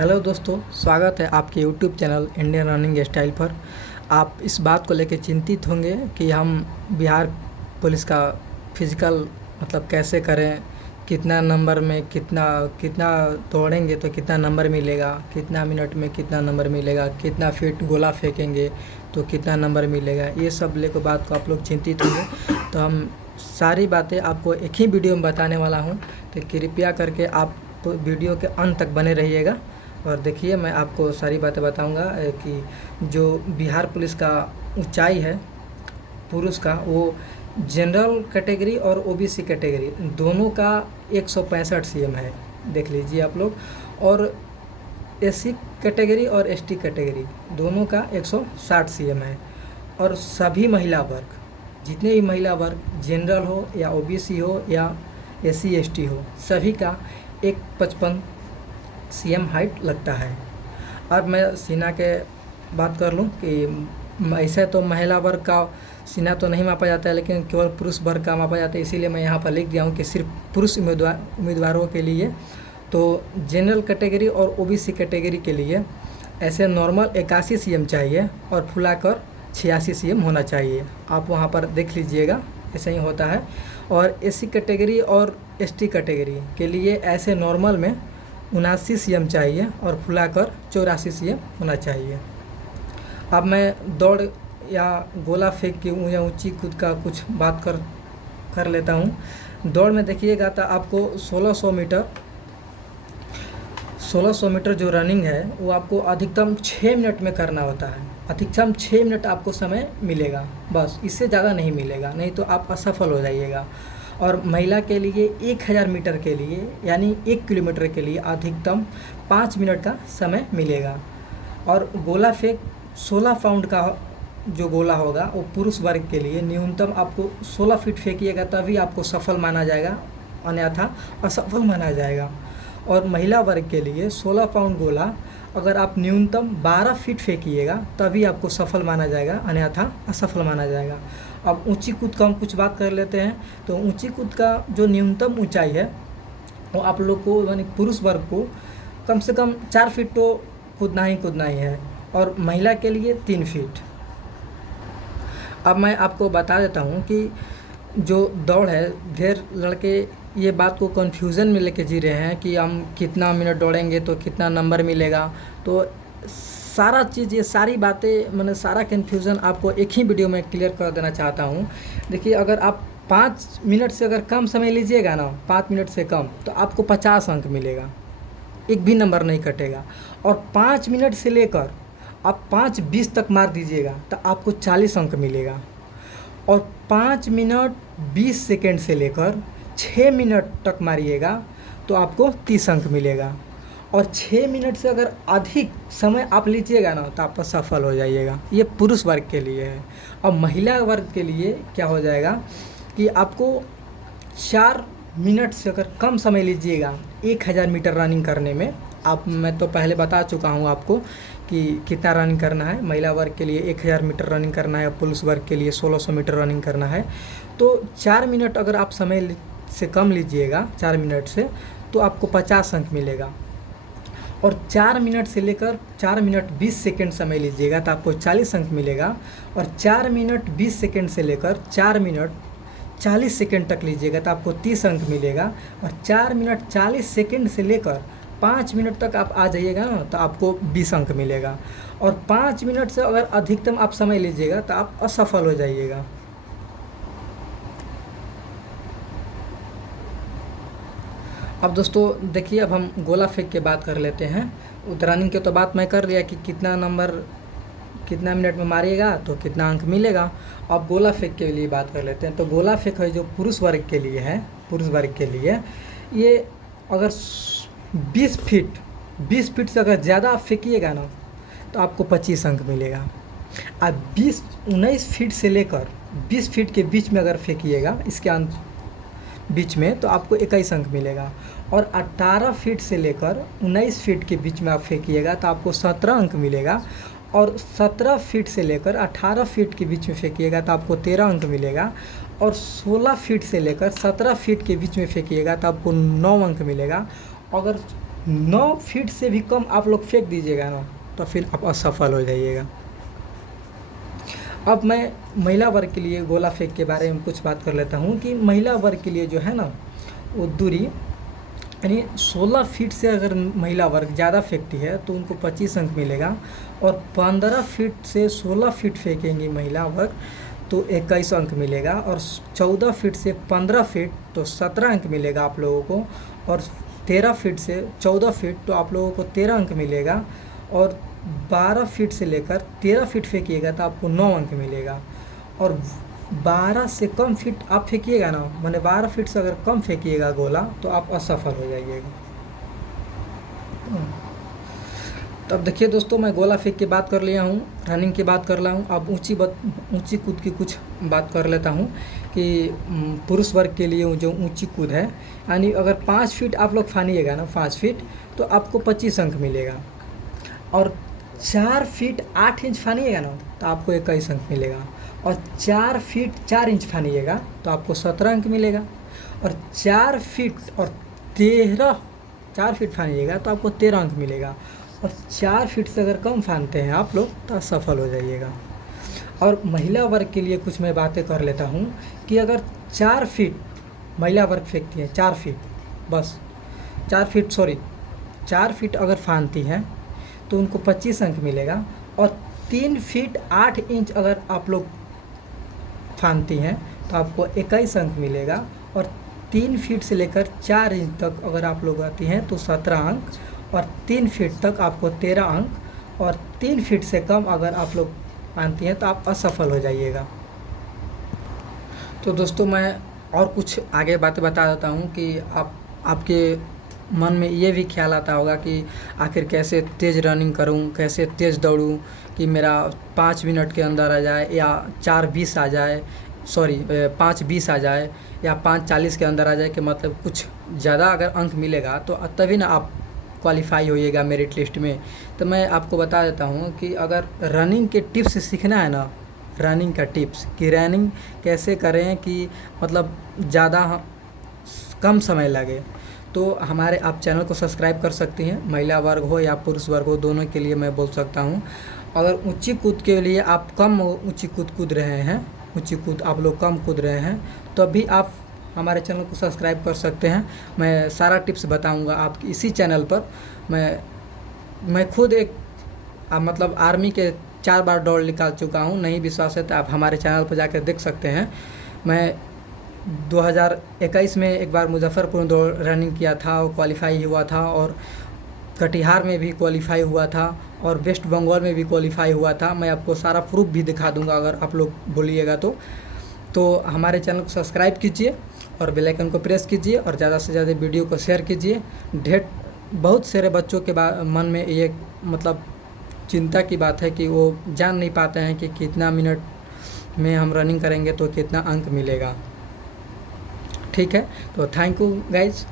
Hello दोस्तों, स्वागत है आपके YouTube channel Indian running style पर। आप इस बात को लेकर चिंतित होंगे कि हम बिहार पुलिस का फिज़िकल कैसे करें, कितना नंबर में कितना कितना दौड़ेंगे तो कितना नंबर मिलेगा, कितना मिनट में कितना नंबर मिलेगा, कितना फीट गोला फेंकेंगे तो कितना नंबर मिलेगा। ये सब लेकर बात को आप लोग चिंतित होंगे, तो हम सारी बातें आपको एक ही वीडियो में बताने वाला हूँ। तो कृपया करके आप वीडियो के अंत तक बने रहिएगा और देखिए, मैं आपको सारी बातें बताऊंगा कि जो बिहार पुलिस का ऊंचाई है पुरुष का, वो जनरल कैटेगरी और ओबीसी कैटेगरी दोनों का 165 सीएम है, देख लीजिए आप लोग। और एससी कैटेगरी और एसटी कैटेगरी दोनों का 160 सीएम है। और सभी महिला वर्ग, जितने भी महिला वर्ग जनरल हो या ओबीसी हो या एससी एसटी हो, सभी का 155 सीएम हाइट लगता है। अब मैं सीना के बात कर लूँ कि ऐसे तो महिला वर्ग का सीना तो नहीं मापा जाता है, लेकिन केवल पुरुष वर्ग का मापा जाता है। इसीलिए मैं यहाँ पर लिख दिया हूँ कि सिर्फ पुरुष उम्मीदवारों के लिए। तो जनरल कैटेगरी और ओबीसी कैटेगरी के लिए ऐसे नॉर्मल 81 सीएम चाहिए और फुलाकर 86 सीएम होना चाहिए। आप वहाँ पर देख लीजिएगा, ऐसा ही होता है। और एससी कैटेगरी और एसटी कैटेगरी के लिए ऐसे नॉर्मल में 79 सीएम चाहिए और फुलाकर 84 सीएम होना चाहिए। अब मैं दौड़ या गोला फेंक के या ऊंची कूद का कुछ बात कर लेता हूँ। दौड़ में देखिएगा तो आपको 1600 मीटर जो रनिंग है वो आपको अधिकतम 6 मिनट में करना होता है। अधिकतम 6 मिनट आपको समय मिलेगा, बस, इससे ज़्यादा नहीं मिलेगा, नहीं तो आप असफल हो जाइएगा। और महिला के लिए 1000 मीटर के लिए यानी 1 किलोमीटर के लिए अधिकतम 5 मिनट का समय मिलेगा। और गोला फेंक 16 पाउंड का जो गोला होगा वो पुरुष वर्ग के लिए न्यूनतम आपको 16 फीट फेंकिएगा, तभी आपको सफल माना जाएगा, अन्यथा असफल माना जाएगा। और महिला वर्ग के लिए 16 पाउंड गोला अगर आप न्यूनतम 12 फीट फेंकिएगा तभी आपको सफल माना जाएगा, अन्यथा असफल माना जाएगा। अब ऊंची कूद का हम कुछ बात कर लेते हैं। तो ऊंची कूद का जो न्यूनतम ऊंचाई है वो आप लोग को यानी पुरुष वर्ग को कम से कम 4 फीट तो कूदना ही है, और महिला के लिए 3 फीट। अब मैं आपको बता देता हूँ कि जो दौड़ है, ढेर लड़के ये बात को कन्फ्यूज़न में लेके जी रहे हैं कि हम कितना मिनट दौड़ेंगे तो कितना नंबर मिलेगा। तो सारा चीज़, ये सारी बातें, मैंने सारा कन्फ्यूज़न आपको एक ही वीडियो में क्लियर कर देना चाहता हूँ। देखिए, अगर आप 5 मिनट से अगर कम समय लीजिएगा ना, 5 मिनट से कम, तो आपको 50 अंक मिलेगा, एक भी नंबर नहीं कटेगा। और 5 मिनट से लेकर आप 5:20 तक मार दीजिएगा तो आपको 40 अंक मिलेगा। और 5 मिनट 20 सेकेंड से लेकर 6 मिनट तक मारिएगा तो आपको 30 अंक मिलेगा। और 6 मिनट से अगर अधिक समय आप लीजिएगा ना तो आप सफल हो जाइएगा। ये पुरुष वर्ग के लिए है। अब महिला वर्ग के लिए क्या हो जाएगा कि आपको 4 मिनट से अगर कम समय लीजिएगा 1000 मीटर रनिंग करने में, मैं तो पहले बता चुका हूँ आपको कि कितना रनिंग करना है। महिला वर्ग के लिए 1000 मीटर रनिंग करना है, पुरुष वर्ग के लिए 1600 मीटर रनिंग करना है। तो 4 मिनट अगर आप समय से कम लीजिएगा, 4 मिनट से, तो आपको 50 अंक मिलेगा। और 4 मिनट से लेकर 4 मिनट 20 सेकेंड समय लीजिएगा तो आपको 40 अंक मिलेगा। और 4 मिनट 20 सेकेंड से लेकर 4 मिनट 40 सेकेंड तक लीजिएगा तो आपको 30 अंक मिलेगा। और 4 मिनट 40 सेकेंड से लेकर 5 मिनट तक आप आ जाइएगा ना तो आपको 20 अंक मिलेगा। और 5 मिनट से अगर अधिकतम आप समय लीजिएगा तो आप असफल हो जाइएगा। अब दोस्तों देखिए, अब हम गोला फेंक के बात कर लेते हैं। रनिंग की तो बात मैं कर लिया कि कितना मिनट में मारिएगा तो कितना अंक मिलेगा। अब गोला फेंक के लिए बात कर लेते हैं। तो गोला फेंक है जो पुरुष वर्ग के लिए है, पुरुष वर्ग के लिए ये अगर 20 फीट से अगर ज़्यादा आप फेंकिएगा ना तो आपको 25 अंक मिलेगा। अब 19 फीट से लेकर 20 फीट के बीच में अगर फेंकिएगा, इसके बीच में, तो आपको 21 अंक मिलेगा। और 18 फीट से लेकर 19 फीट के बीच में आप फेंकिएगा तो आपको 17 अंक मिलेगा। और 17 फीट से लेकर 18 फीट के बीच में फेंकिएगा तो आपको 13 अंक मिलेगा। और 16 फीट से लेकर 17 फीट के बीच में फेंकिएगा तो आपको 9 अंक मिलेगा। अगर 9 फीट से भी कम आप लोग फेंक दीजिएगा ना, तो फिर आप असफल हो जाइएगा। अब मैं महिला वर्ग के लिए गोला फेंक के बारे में कुछ बात कर लेता हूँ कि महिला वर्ग के लिए जो है ना, वो दूरी यानी 16 फीट से अगर महिला वर्ग ज़्यादा फेंकती है तो उनको 25 अंक मिलेगा, और 15 फीट से 16 फीट फेंकेंगी महिला वर्ग तो 21 अंक मिलेगा, और 14 फीट से 15 फीट तो 17 अंक मिलेगा आप लोगों को, और 13 फीट से 14 फीट तो आप लोगों को 13 अंक मिलेगा, और 12 फीट से लेकर 13 फीट फेंकिएगा तो आपको 9 अंक मिलेगा, और 12 से कम फीट आप फेंकिएगा ना, मैंने 12 फीट से अगर कम फेंकिएगा गोला तो आप असफल हो जाइएगा। तब देखिए दोस्तों, मैं गोला फेंक की बात कर लिया हूँ, रनिंग की बात कर रहा हूँ। अब ऊंची कूद की कुछ बात कर लेता हूँ कि पुरुष वर्ग के लिए जो ऊंची कूद है, यानी अगर 5 फीट आप लोग फानिएगा ना, 5 फीट तो आपको 25 अंक मिलेगा, और 4 फीट 8 इंच फानिएगा ना तो आपको 21 अंक मिलेगा, और 4 फीट 4 इंच फानिएगा तो आपको 17 अंक मिलेगा, और 4 फीट और 4 फीट फानिएगा तो आपको 13 अंक मिलेगा, और 4 फीट से अगर कम फानते हैं आप लोग तो असफल हो जाइएगा। और महिला वर्ग के लिए कुछ मैं बातें कर लेता हूँ कि अगर 4 फीट महिला वर्ग फेंकती हैं, 4 फीट बस 4 फीट अगर फानती हैं तो उनको 25 अंक मिलेगा, और 3 फीट 8 इंच अगर आप लोग फानती हैं तो आपको 21 अंक मिलेगा, और 3 फीट से लेकर 4 इंच तक अगर आप लोग आती हैं तो 17 अंक, और 3 फीट तक आपको 13 अंक, और 3 फीट से कम अगर आप लोग फानती हैं तो आप असफल हो जाइएगा। तो दोस्तों, मैं और कुछ आगे बातें बता देता हूँ कि आपके मन में ये भी ख्याल आता होगा कि आखिर कैसे तेज़ रनिंग करूं, कैसे तेज़ दौड़ूं कि मेरा 5 मिनट के अंदर आ जाए, या 4:20 आ जाए, 5:20 आ जाए, या 5:40 के अंदर आ जाए, कि मतलब कुछ ज़्यादा अगर अंक मिलेगा तो तभी ना आप क्वालिफाई होइएगा मेरिट लिस्ट में। तो मैं आपको बता देता हूँ कि अगर रनिंग के टिप्स सीखना है ना, रनिंग का टिप्स कि रनिंग कैसे करें कि मतलब ज़्यादा कम समय लगे, तो हमारे आप चैनल को सब्सक्राइब कर सकती हैं। महिला वर्ग हो या पुरुष वर्ग हो, दोनों के लिए मैं बोल सकता हूँ। अगर ऊंची कूद के लिए आप कम ऊंची कूद रहे हैं, ऊंची कूद आप लोग कम कूद रहे हैं, तो अभी आप हमारे चैनल को सब्सक्राइब कर सकते हैं। मैं सारा टिप्स बताऊंगा आप इसी चैनल पर। मैं खुद एक मतलब आर्मी के 4 बार दौड़ निकाल चुका हूँ। नहीं विश्वास है तो आप हमारे चैनल पर जाकर देख सकते हैं। मैं 2021 में एक बार मुजफ्फरपुर दौड़ रनिंग किया था, वो क्वालिफाई हुआ था, और कटिहार में भी क्वालिफाई हुआ था, और वेस्ट बंगाल में भी क्वालिफाई हुआ था। मैं आपको सारा प्रूफ भी दिखा दूंगा अगर आप लोग बोलिएगा तो हमारे चैनल को सब्सक्राइब कीजिए और बेल आइकन को प्रेस कीजिए, और ज़्यादा से ज़्यादा वीडियो को शेयर कीजिए। बहुत सारे बच्चों के मन में ये मतलब चिंता की बात है कि वो जान नहीं पाते हैं कि कितना मिनट में हम रनिंग करेंगे तो कितना अंक मिलेगा। ठीक है, तो थैंक यू गाइज।